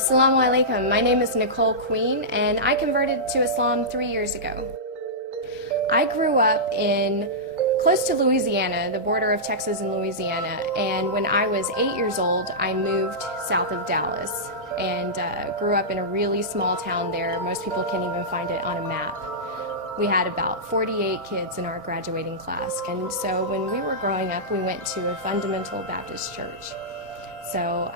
Assalamu alaikum. My name is Nicole Queen, and I converted to Islam 3 years ago. I grew up in close to Louisiana, the border of Texas and Louisiana, and when I was 8 years old, I moved south of Dallas and grew up in a really small town there. Most people can't even find it on a map. We had about 48 kids in our graduating class, and so when we were growing up, we went to a fundamental Baptist church. So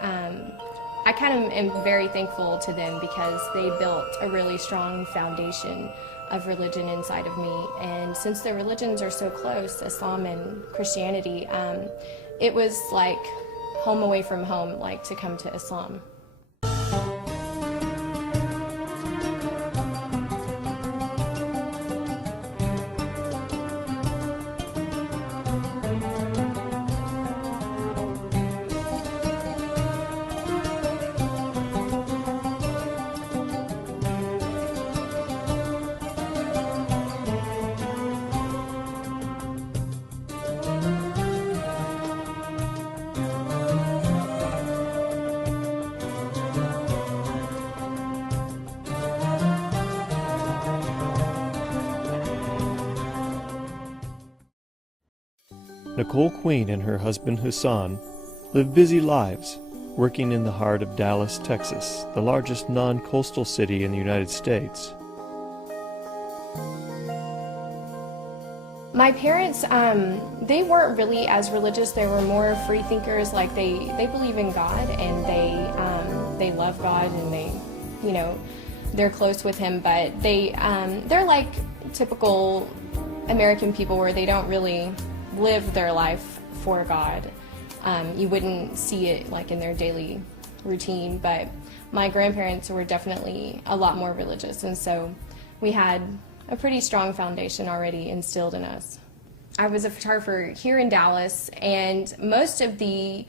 I kind of am very thankful to them because they built a really strong foundation of religion inside of me. And since the religions are so close, Islam and Christianity, it was like home away from home, like to come to Islam. Nicole Queen and her husband Hassan live busy lives, working in the heart of Dallas, Texas, the largest non-coastal city in the United States. My parents, they weren't really as religious. They were more free thinkers. Like they believe in God and they love God and they're close with Him. But they're like typical American people where they don't really live their life for God. You wouldn't see it like in their daily routine, but my grandparents were definitely a lot more religious, and so we had a pretty strong foundation already instilled in us. I was a photographer here in Dallas, and most of the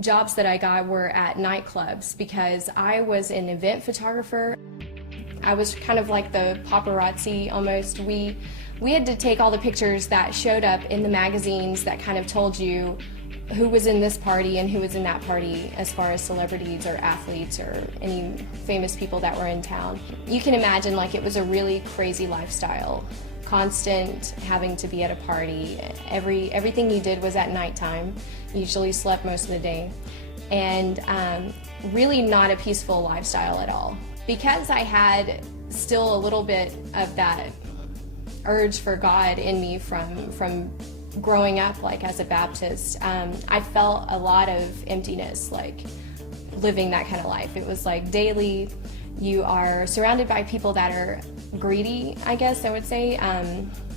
jobs that I got were at nightclubs because I was an event photographer. I was kind of like the paparazzi almost. We had to take all the pictures that showed up in the magazines that kind of told you who was in this party and who was in that party as far as celebrities or athletes or any famous people that were in town. You can imagine like it was a really crazy lifestyle. Constant having to be at a party. Everything you did was at nighttime. You usually slept most of the day. And really not a peaceful lifestyle at all. Because I had still a little bit of that urge for God in me from growing up like as a Baptist, I felt a lot of emptiness like living that kind of life. It was like daily you are surrounded by people that are greedy, I guess I would say.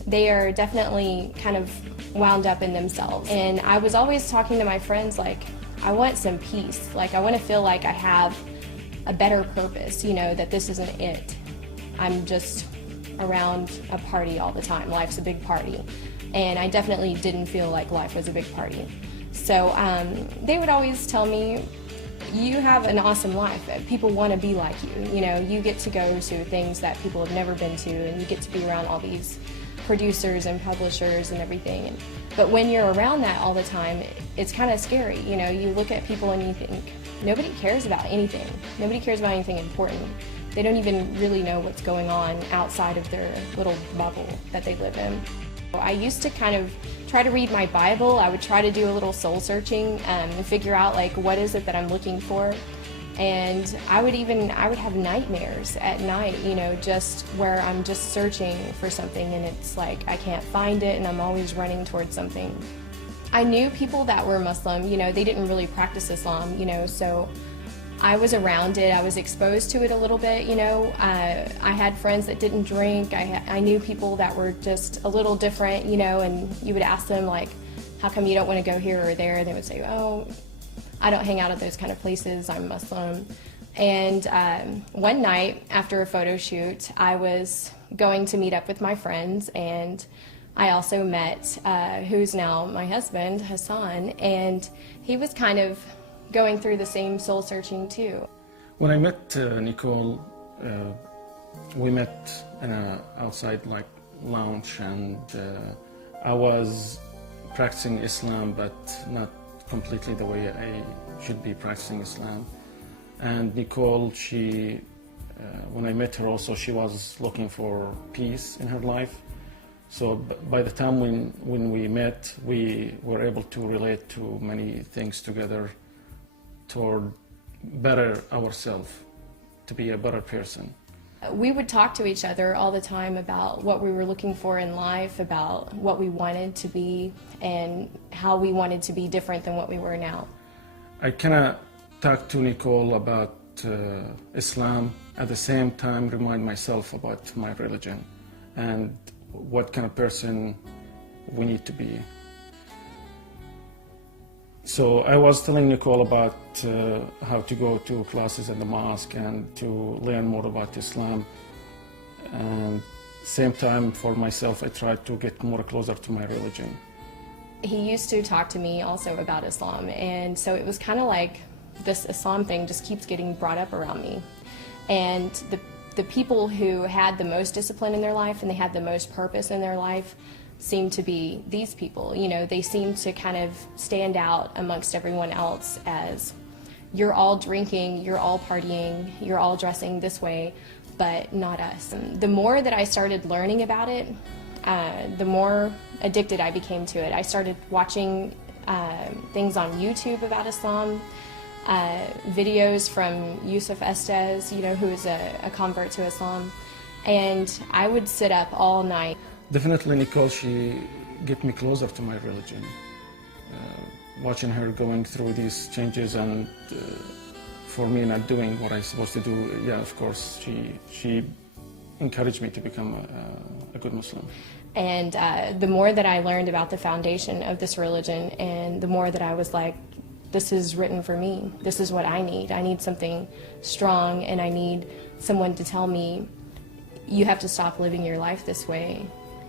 They are definitely kind of wound up in themselves, and I was always talking to my friends like, I want some peace, like I want to feel like I have a better purpose, that this isn't it. I'm just around a party all the time. Life's a big party. And I definitely didn't feel like life was a big party. So they would always tell me, you have an awesome life. People want to be like you. You get to go to things that people have never been to, and you get to be around all these producers and publishers and everything. But when you're around that all the time, it's kind of scary. You look at people and you think, nobody cares about anything. Nobody cares about anything important. They don't even really know what's going on outside of their little bubble that they live in. I used to kind of try to read my Bible. I would try to do a little soul searching and figure out like what is it that I'm looking for. And I would have nightmares at night, just where I'm just searching for something and it's like I can't find it and I'm always running towards something. I knew people that were Muslim, they didn't really practice Islam, so I was around it. I was exposed to it a little bit, I had friends that didn't drink. I knew people that were just a little different, and you would ask them like, how come you don't want to go here or there? And they would say, oh, I don't hang out at those kind of places. I'm Muslim. And one night after a photo shoot, I was going to meet up with my friends, and I also met who's now my husband, Hassan, and he was kind of going through the same soul searching too. When I met Nicole, we met in a outside like lounge, and I was practicing Islam, but not completely the way I should be practicing Islam. And Nicole, when I met her also, she was looking for peace in her life. So by the time when we met, we were able to relate to many things together toward better ourselves, to be a better person. We would talk to each other all the time about what we were looking for in life, about what we wanted to be, and how we wanted to be different than what we were now. I kind of talked to Nicole about Islam, at the same time remind myself about my religion and what kind of person we need to be. So I was telling Nicole about how to go to classes in the mosque and to learn more about Islam. And same time for myself, I tried to get more closer to my religion. He used to talk to me also about Islam, and so it was kind of like this Islam thing just keeps getting brought up around me. And the people who had the most discipline in their life and they had the most purpose in their life seem to be these people. You know, they seem to kind of stand out amongst everyone else as you're all drinking, you're all partying, you're all dressing this way, but not us. And the more that I started learning about it, the more addicted I became to it. I started watching things on YouTube about Islam, videos from Yusuf Estes, you know, who is a convert to Islam, and I would sit up all night. Definitely Nicole, she get me closer to my religion. Watching her going through these changes and for me not doing what I'm supposed to do, yeah, of course, she encouraged me to become a good Muslim. And the more that I learned about the foundation of this religion, and the more that I was like, this is written for me. This is what I need. I need something strong, and I need someone to tell me, you have to stop living your life this way.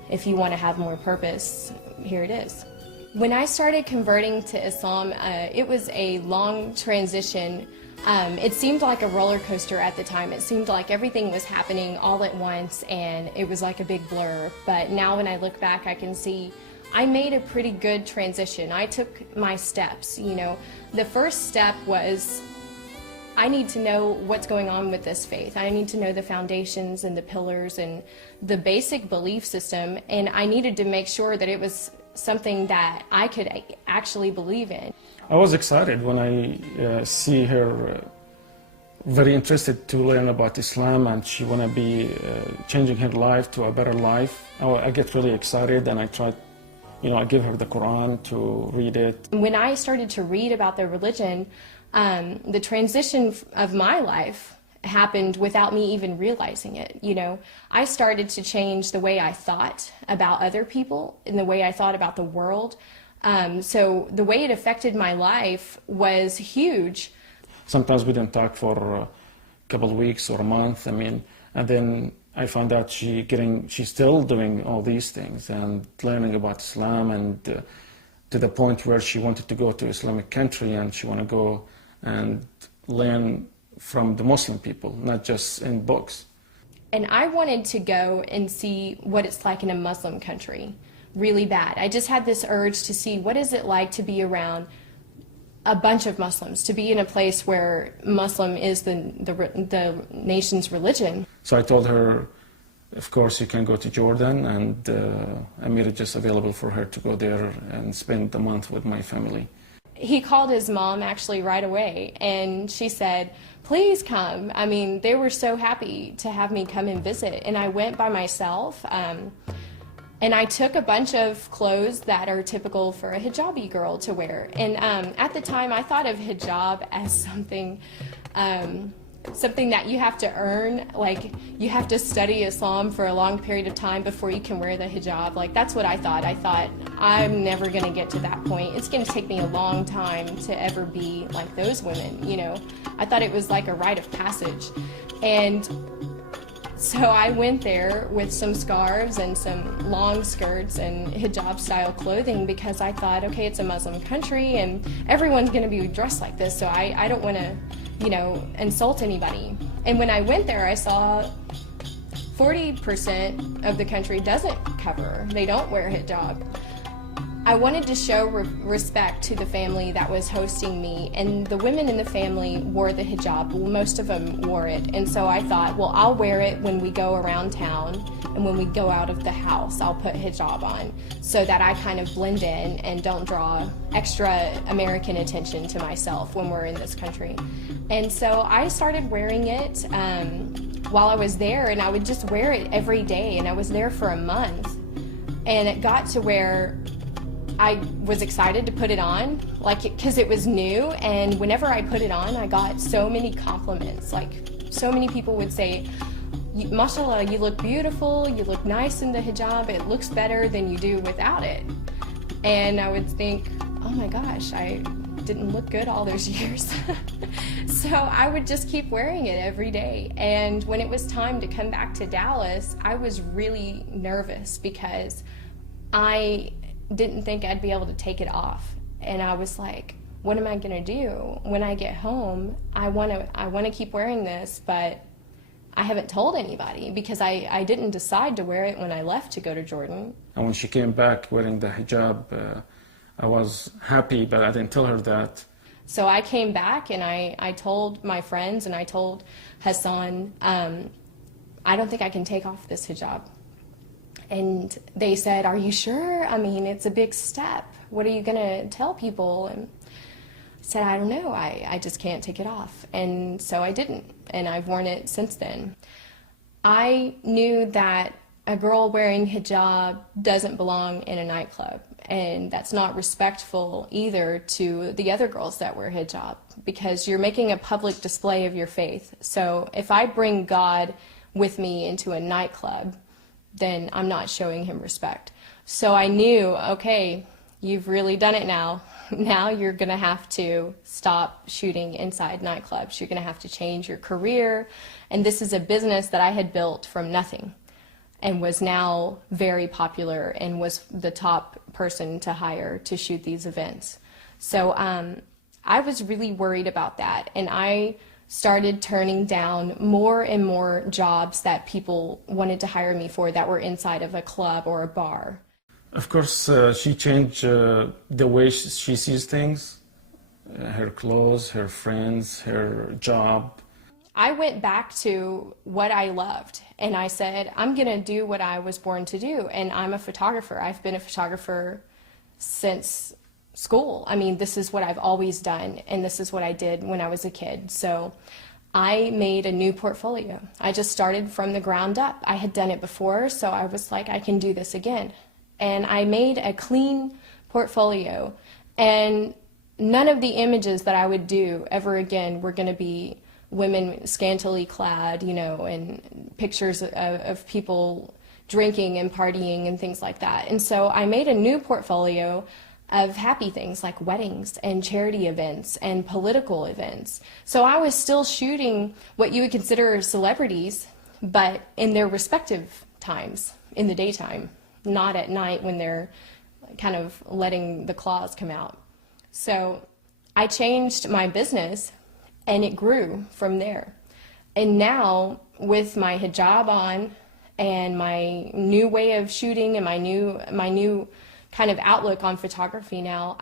If you want to have more purpose, here it is. When I started converting to Islam, it was a long transition. It seemed like a roller coaster at the time. It seemed like everything was happening all at once, and it was like a big blur. But now when I look back, I can see I made a pretty good transition. I took my steps, you know. The first step was I need to know what's going on with this faith. I need to know the foundations and the pillars and the basic belief system, and I needed to make sure that it was something that I could actually believe in. I was excited when I see her very interested to learn about Islam, and she want to be changing her life to a better life. I get really excited, and I try, you know, I give her the Quran to read it. When I started to read about the religion, the transition of my life happened without me even realizing it. You know, I started to change the way I thought about other people and the way I thought about the world. So the way it affected my life was huge. Sometimes we didn't talk for a couple of weeks or a month. I mean, and then I found out she's still doing all these things and learning about Islam, and to the point where she wanted to go to Islamic country, and she want to go and learn from the Muslim people, not just in books. And I wanted to go and see what it's like in a Muslim country, really bad. I just had this urge to see what is it like to be around a bunch of Muslims, to be in a place where Muslim is the nation's religion. So I told her, of course, you can go to Jordan, and I made it just available for her to go there and spend a month with my family. He called his mom actually right away, and she said, please come. I mean, they were so happy to have me come and visit, and I went by myself, and I took a bunch of clothes that are typical for a hijabi girl to wear. And at the time, I thought of hijab as something that you have to earn, like you have to study Islam for a long period of time before you can wear the hijab. Like, that's what I thought. I thought, I'm never going to get to that point. It's going to take me a long time to ever be like those women, you know. I thought it was like a rite of passage. And so I went there with some scarves and some long skirts and hijab-style clothing because I thought, okay, it's a Muslim country and everyone's going to be dressed like this, so I don't want to, you know, insult anybody. And when I went there, I saw 40% of the country doesn't cover. They don't wear hijab. I wanted to show respect to the family that was hosting me, and the women in the family wore the hijab. Well, most of them wore it, and so I thought, well, I'll wear it when we go around town, and when we go out of the house, I'll put hijab on so that I kind of blend in and don't draw extra American attention to myself when we're in this country. And so I started wearing it while I was there, and I would just wear it every day, and I was there for a month. And it got to where I was excited to put it on, because it was new, and whenever I put it on, I got so many compliments. Like, so many people would say, mashallah, you look beautiful, you look nice in the hijab, it looks better than you do without it. And I would think, oh my gosh, I didn't look good all those years. So I would just keep wearing it every day. And when it was time to come back to Dallas, I was really nervous because I didn't think I'd be able to take it off. And I was like, what am I gonna do when I get home? I wanna keep wearing this, but I haven't told anybody because I didn't decide to wear it when I left to go to Jordan. And when she came back wearing the hijab, I was happy, but I didn't tell her that. So I came back and I told my friends and I told Hassan, I don't think I can take off this hijab. And they said, are you sure? I mean, it's a big step. What are you gonna tell people? And I said, I don't know, I just can't take it off. And so I didn't, and I've worn it since then. I knew that a girl wearing hijab doesn't belong in a nightclub, and that's not respectful either to the other girls that wear hijab, because you're making a public display of your faith. So if I bring God with me into a nightclub, then I'm not showing him respect. So I knew, okay, you've really done it now. Now you're gonna have to stop shooting inside nightclubs. You're gonna have to change your career. And this is a business that I had built from nothing and was now very popular and was the top person to hire to shoot these events. So I was really worried about that, and I started turning down more and more jobs that people wanted to hire me for that were inside of a club or a bar. Of course, she changed the way she sees things, her clothes, her friends, her job. I went back to what I loved, and I said, I'm gonna do what I was born to do, and I'm a photographer. I've been a photographer since school. I mean, this is what I've always done, and this is what I did when I was a kid. So I made a new portfolio. I just started from the ground up. I had done it before, so I was like, I can do this again. And I made a clean portfolio, and none of the images that I would do ever again were going to be women scantily clad, you know, and pictures of people drinking and partying and things like that. And so I made a new portfolio of happy things like weddings and charity events and political events. So I was still shooting what you would consider celebrities, but in their respective times, in the daytime, not at night when they're kind of letting the claws come out. So I changed my business, and it grew from there. And now, with my hijab on and my new way of shooting and my new kind of outlook on photography now,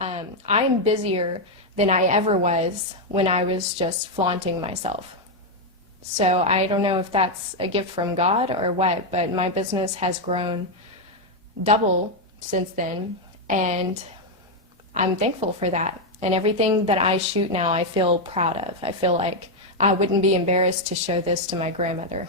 I'm busier than I ever was when I was just flaunting myself. So I don't know if that's a gift from God or what, but my business has grown double since then, and I'm thankful for that. And everything that I shoot now, I feel proud of. I feel like I wouldn't be embarrassed to show this to my grandmother.